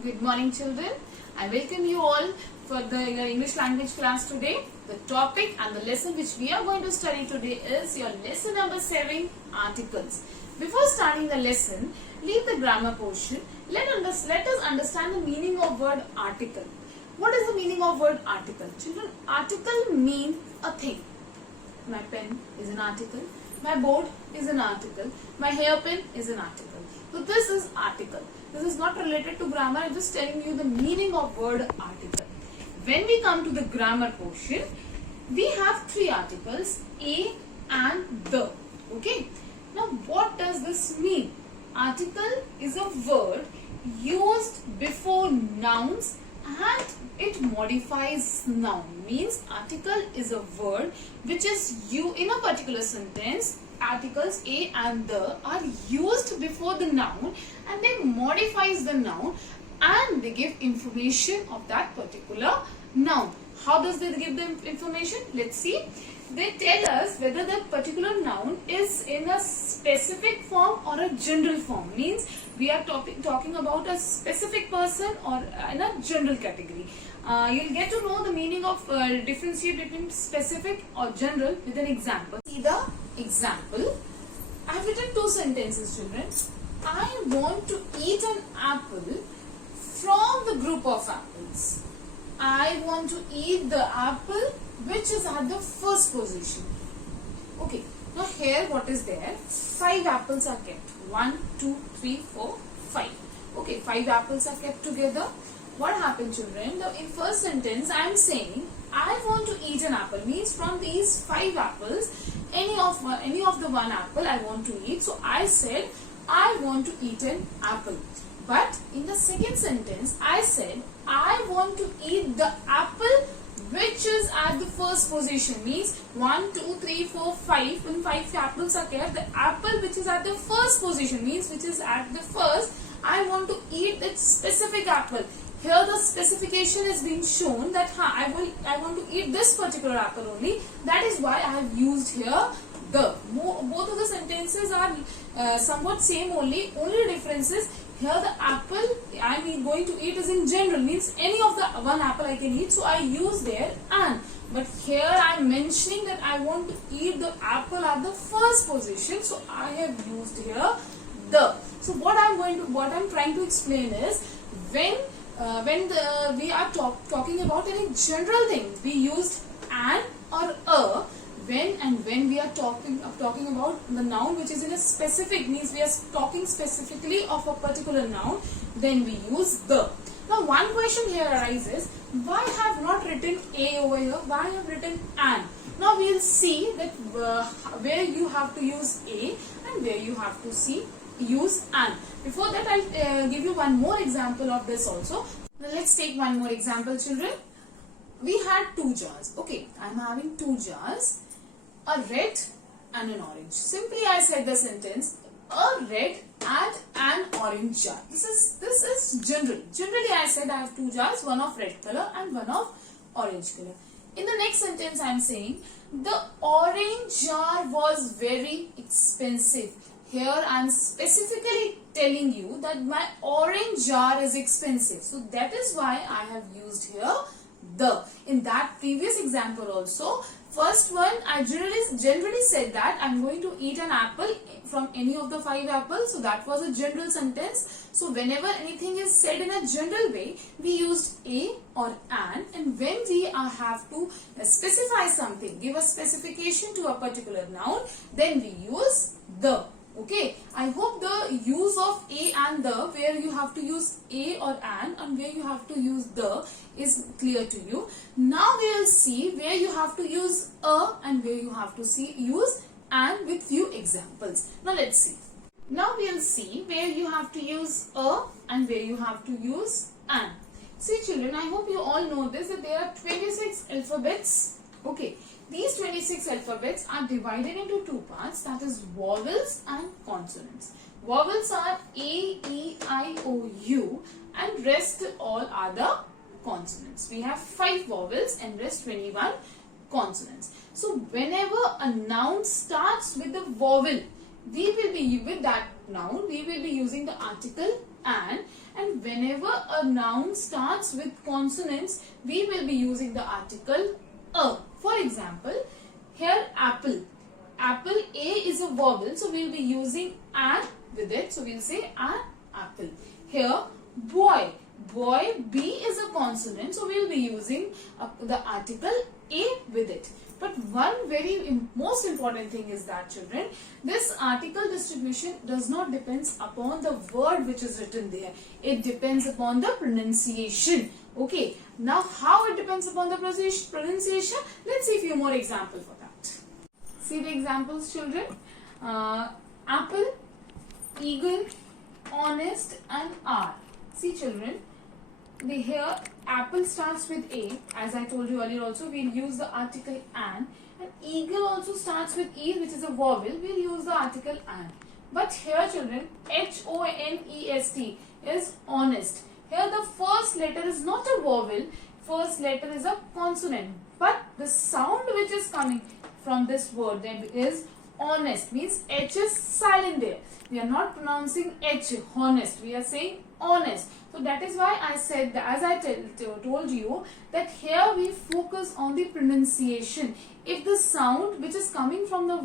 Good morning, children. I welcome you all for the English language class today. The topic and the lesson which we are going to study today is your lesson number 7, articles. Before starting the lesson, leave the grammar portion. Let us understand the meaning of word article. What is the meaning of word article? Children, article means a thing. My pen is an article. My board is an article. My hairpin is an article. So this is article. This is not related to grammar. I'm just telling you the meaning of word article. When we come to the grammar portion, we have three articles, a and the. Okay. Now what does this mean? Article is a word used before nouns and it modifies noun. Means article is a word which is used in a particular sentence. Articles a and the are used before the noun and they modifies the noun and they give information of that particular noun. How does they give the information? Let's see. They tell us whether the particular noun is in a specific form or a general form. Means we are talking about a specific person or in a general category. You'll get to know the meaning of differentiate between specific or general with an example. See the example. I have written two sentences, children. I want to eat an apple from the group of apples. I want to eat the apple which is at the first position. Okay. Now here what is there? 5 apples are kept. 1, 2, 3, 4, 5. Okay, 5 apples are kept together. What happened, children? In first sentence I am saying I want to eat an apple. Means from these 5 apples, any of the one apple I want to eat. So I said I want to eat an apple. But in the second sentence I said I want to eat the apple which is at the first position. Means 1, 2, 3, 4, 5. When 5 apples are kept, the apple which is at the first position, means which is at the first, I want to eat that specific apple. Here the specification is being shown that I want to eat this particular apple only. That is why I have used here the. Both of the sentences are somewhat same only. Only difference is here the apple I am going to eat is in general. Means any of the one apple I can eat. So I use there and. But here I am mentioning that I want to eat the apple at the first position. So I have used here the. So what I'm trying to explain is when we are talking about any general thing, we used an or a. When we are talking about the noun which is in a specific, means we are talking specifically of a particular noun, then we use the. Now one question here arises, why have not written a over here, why have written an? Now we will see that where you have to use a and where you have to use an. Before that I'll give you one more example of this also. Now let's take one more example, children. We had 2 jars. Okay, I'm having 2 jars, a red and an orange. Simply I said the sentence, a red and an orange jar. This is general. Generally I said I have 2 jars, one of red color and one of orange color. In the next sentence I am saying the orange jar was very expensive. Here I am specifically telling you that my orange jar is expensive. So that is why I have used here the. In that previous example also, first one I generally said that I am going to eat an apple from any of the 5 apples. So that was a general sentence. So whenever anything is said in a general way, we used a or an, and when we have to specify something, give a specification to a particular noun, then we use the. Okay, I hope the use of a and the, where you have to use a or an and where you have to use the, is clear to you. Now we will see where you have to use a and where you have to use an with few examples. Now let's see. Now we will see where you have to use a and where you have to use an. See, children, I hope you all know this, that there are 26 alphabets. Okay. These 26 alphabets are divided into 2 parts, that is vowels and consonants. Vowels are A, E, I, O, U and rest all are the consonants. We have 5 vowels and rest 21 consonants. So whenever a noun starts with the vowel, we will be with that noun, we will be using the article an, And whenever a noun starts with consonants, we will be using the article a. For example, here apple. Apple, A is a vowel, so we will be using an with it. So we will say an apple. Here boy. Boy, B is a consonant, so we will be using the article A with it. But one very most important thing is that, children, this article distribution does not depend upon the word which is written there. It depends upon the pronunciation. Okay. Now, how it depends upon the pronunciation? Let's see a few more examples for that. See the examples, children. Apple, eagle, honest, and R. See, children. Here apple starts with A, as I told you earlier also, we'll use the article an, and eagle also starts with E, which is a vowel, we'll use the article an. But here, children, H-O-N-E-S-T is honest. Here the first letter is not a vowel, first letter is a consonant, but the sound which is coming from this word there is honest, means H is silent there. We are not pronouncing H, honest, we are saying honest. So that is why I said that, as I told you, that here we focus on the pronunciation. If the sound which is coming from the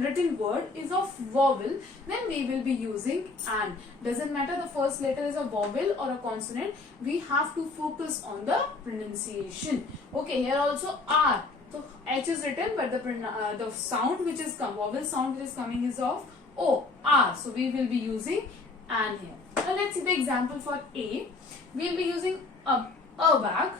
written word is of vowel, then we will be using an. Doesn't matter the first letter is a vowel or a consonant, we have to focus on the pronunciation. Okay, here also R. So H is written, but the sound which is vowel sound which is coming is of O, R. So we will be using an here. Now let's see the example for A. We will be using a bag,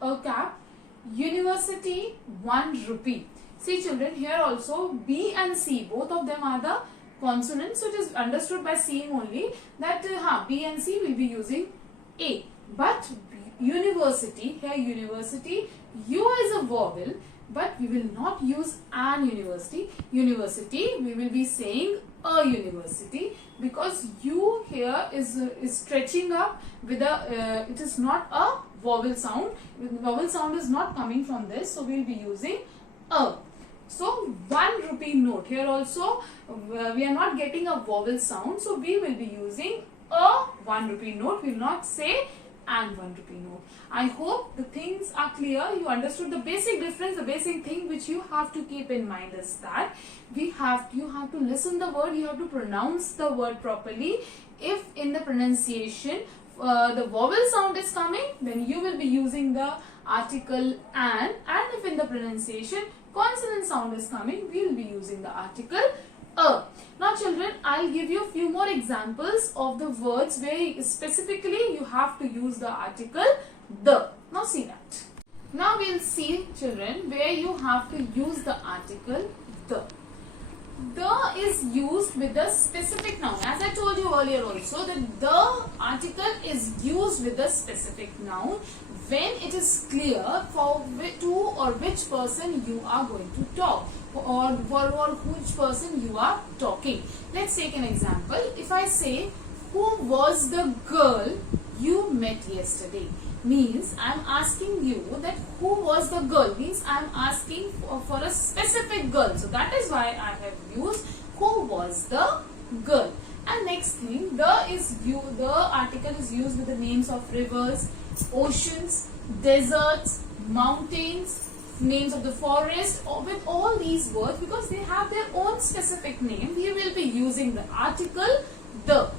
a cap, university, 1 rupee. See, children, here also B and C, both of them are the consonants. So it is understood by seeing only that B and C will be using A. But university, here university, U is a vowel, but we will not use an university. University, we will be saying a university, because U here is stretching up with a, it is not a vowel sound. Vowel sound is not coming from this, so we will be using a. So 1 rupee note, here also we are not getting a vowel sound, so we will be using a 1 rupee note. We will not say and 1 rupee note. I hope the things are clear. You understood the basic difference. The basic thing which you have to keep in mind is that you have to listen the word, you have to pronounce the word properly. If in the pronunciation the vowel sound is coming, then you will be using the article and if in the pronunciation consonant sound is coming, we will be using the article a. Now, children, I'll give you a few more examples of the words where specifically you have to use the article the. Now see that. Now we'll see, children, where you have to use the article the. The is used with the specific noun. As I told you earlier also, that the article is used with the specific noun when it is clear for to or which person you are going to talk, or for which person you are talking. Let's take an example. If I say, who was the girl you met yesterday? Means I am asking you that who was the girl, means I am asking for a specific girl. So that is why I have used who was the girl. And next thing, the article is used with the names of rivers, oceans, deserts, mountains, names of the forest, or with all these words, because they have their own specific name. We will be using the article the.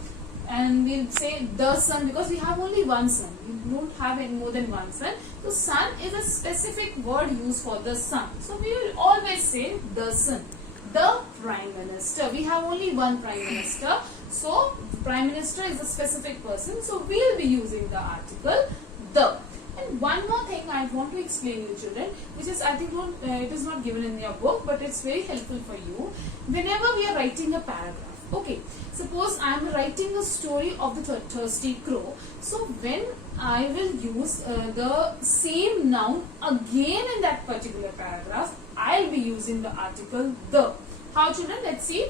And we'll say the sun, because we have only one sun. We don't have any more than one sun. So sun is a specific word used for the sun. So we will always say the sun. The Prime Minister. We have only one Prime Minister. So Prime Minister is a specific person. So we will be using the article the. And one more thing I want to explain you, children, which is, I think it is not given in your book, but it's very helpful for you. Whenever we are writing a paragraph. Okay, suppose I am writing a story of the thirsty crow. So when I will use the same noun again in that particular paragraph, I will be using the article the. How, children? Let's see.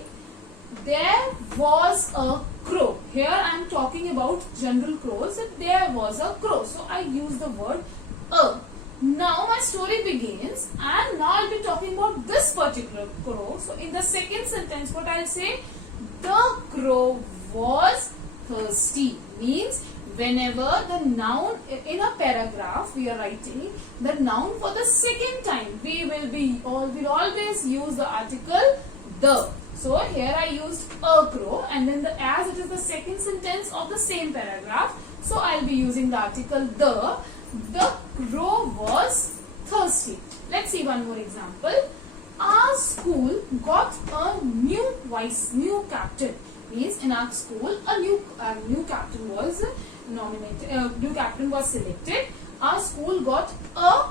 There was a crow. Here I am talking about general crows. That there was a crow. So I use the word a. Now my story begins, and now I will be talking about this particular crow. So in the second sentence, what I will say? The crow was thirsty means whenever the noun in a paragraph we are writing the noun for the second time, we will always use the article the. So here I used a crow, and then as it is the second sentence of the same paragraph, so I'll be using the article the. The crow was thirsty. Let's see one more example. Our school got a new captain. Means in our school a new captain was nominated. New captain was selected. Our school got a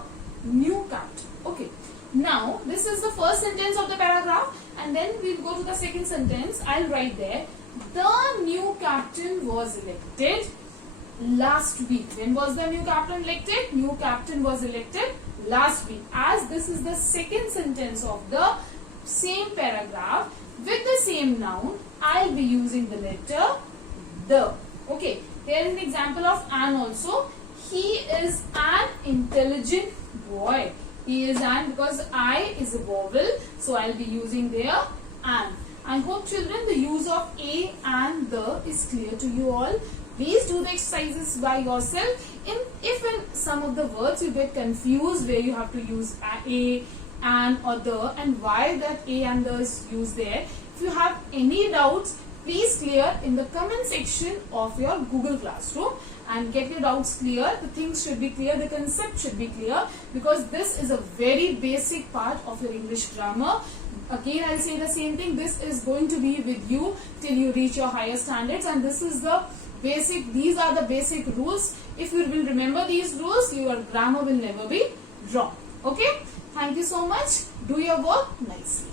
new captain. Okay. Now this is the first sentence of the paragraph, and then we'll go to the second sentence. I'll write there, the new captain was elected last week. When was the new captain elected? New captain was elected last week. As this is the second sentence of the same paragraph with the same noun, I'll be using the letter the. Okay, here is an example of an also. He is an intelligent boy. He is an, because I is a vowel, so I'll be using there an. I hope children the use of a and the is clear to you all. Please do the exercises by yourself. If in some of the words you get confused where you have to use a, an or the, and why that a and the is used there, if you have any doubts, please clear in the comment section of your Google Classroom and get your doubts clear. The things should be clear, the concept should be clear, because this is a very basic part of your English grammar. Again, I'll say the same thing. This is going to be with you till you reach your higher standards, and this is the basic. These are the basic rules. If you will remember these rules, your grammar will never be wrong. Okay? Thank you so much. Do your work nicely.